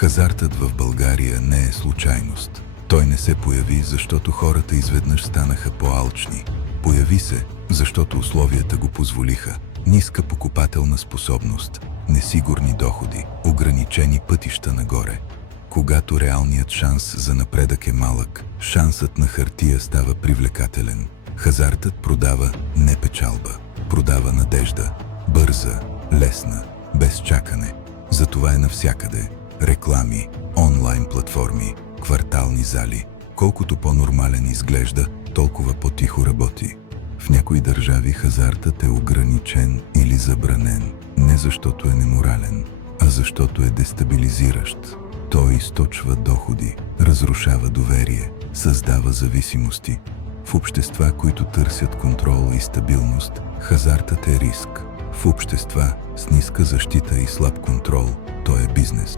Хазартът в България не е случайност. Той не се появи, защото хората изведнъж станаха по-алчни. Появи се, защото условията го позволиха. Ниска покупателна способност, несигурни доходи, ограничени пътища нагоре. Когато реалният шанс за напредък е малък, шансът на хартия става привлекателен. Хазартът продава не печалба, продава надежда. Бърза, лесна, без чакане. Затова е навсякъде. Реклами, онлайн платформи, квартални зали. Колкото по-нормален изглежда, толкова по-тихо работи. В някои държави хазартът е ограничен или забранен, не защото е неморален, а защото е дестабилизиращ. Той източва доходи, разрушава доверие, създава зависимости. В общества, които търсят контрол и стабилност, хазартът е риск. В общества с ниска защита и слаб контрол, той е бизнес.